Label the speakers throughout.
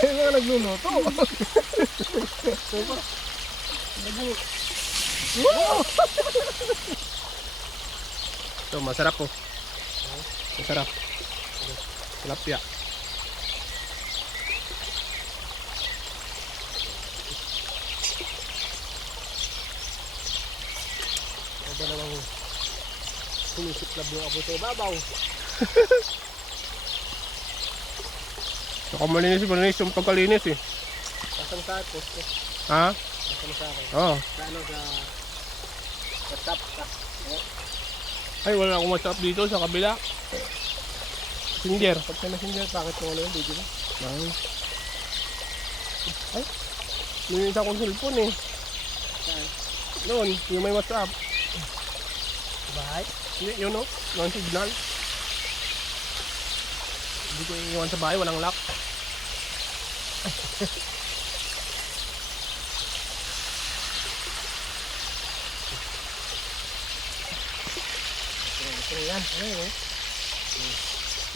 Speaker 1: Kaya nga nagluluto.
Speaker 2: Ito, masarap po. Masarap. Tilapia.
Speaker 1: Aba namang sumisiklab yung apo sa babaw.
Speaker 2: Saka malinis, malinis yung pagkalinis eh.
Speaker 1: Kasang sa posto. Ha? Kasang sa akin. Oo. Sa ano sa... WhatsApp.
Speaker 2: Ay, wala akong WhatsApp dito sa kabila. Messenger. Pag
Speaker 1: sa messenger, bakit mo ano yung video mo? Ay.
Speaker 2: Ay. Nilinis akong cellphone eh. Saan? Noon, yung may WhatsApp. Bahay? Hindi, yun o. Yung signal. Hindi ko iiwan sa bahay, walang lock. Ito
Speaker 1: yan. Ano yun?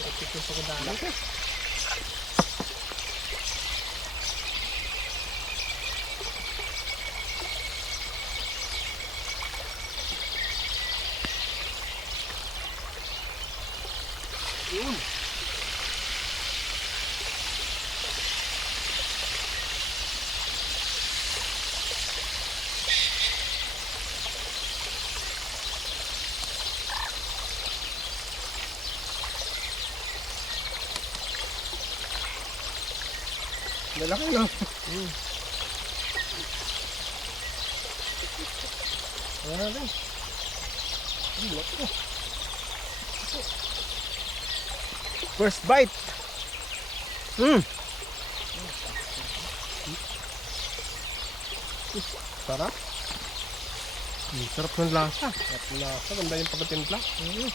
Speaker 1: Ito yung pagkadala. Yun.
Speaker 2: Lalaki no? Ano lang? Ang laki ko. First bite. Hmm. Sarap.
Speaker 1: Hmm, sarap ng lasa. Sarap ng lasa. Ganda yung pagkatimpla. Mm.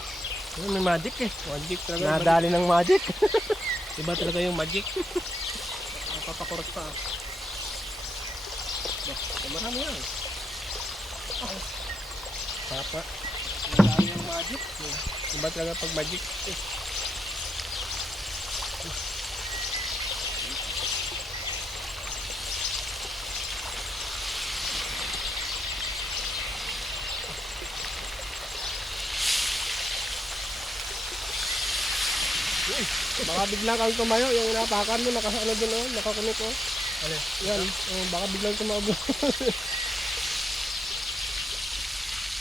Speaker 1: Ano, may magic eh. Magic talaga. Nadali ng magic. Magic.
Speaker 2: Iba talaga yung magic.
Speaker 1: Napapakurot pa. Bah, marami yan. Sarap nga. Nadali ng magic.
Speaker 2: Iba talaga pag magic.
Speaker 1: Baka biglang kang tumayo, yung inapakan mo, nakasano doon, oh, nakakunik, oh. Ano? Yan, oh, baka biglang tumabo.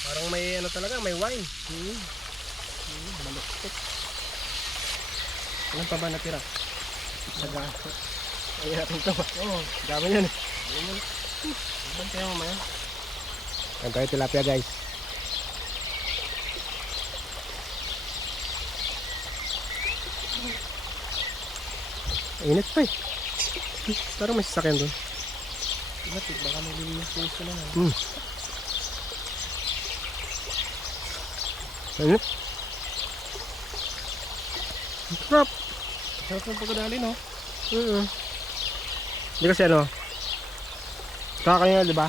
Speaker 2: Parang may ano talaga, may wine. Hmm. Hmm, maluktot. Ilan pa ba natira?
Speaker 1: Saga. Ay natin ito. Oo,
Speaker 2: dami yan. Ganyan.
Speaker 1: Iban tayo mamaya.
Speaker 2: Yan tayo tilapia guys. Init pa eh. Parang may sasakyan doon.
Speaker 1: Bakit? Baka may lilinis ko na lang. Hmm.
Speaker 2: Init. Ang Sarap.
Speaker 1: Ng pagkadali no?
Speaker 2: Oo. Hindi kasi ano. Saka kanina, di ba?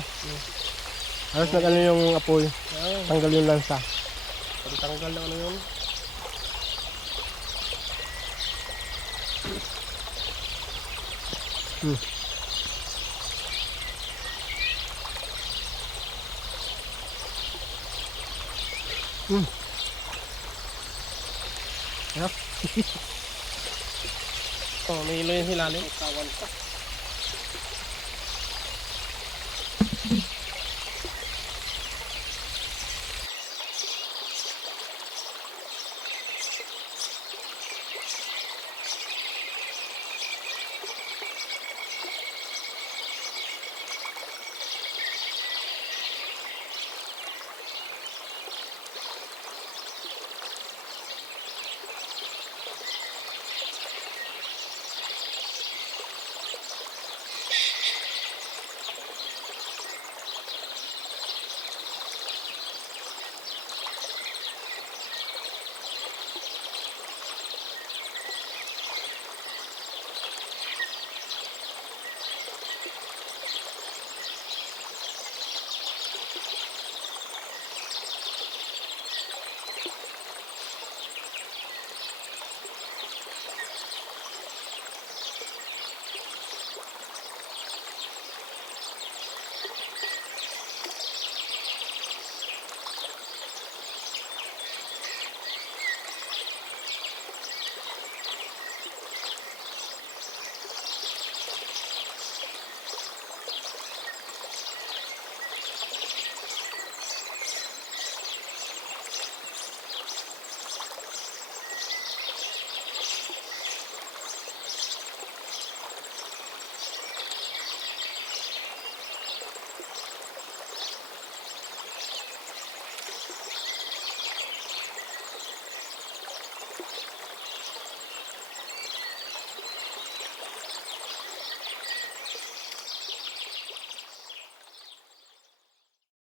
Speaker 2: Halos nag ano yung apoy. Ah, Tanggal yung lansa.
Speaker 1: Pagtanggal ng ano yun.
Speaker 2: อืมครับต่อเลยเลยที่ลานเล็น
Speaker 1: ตก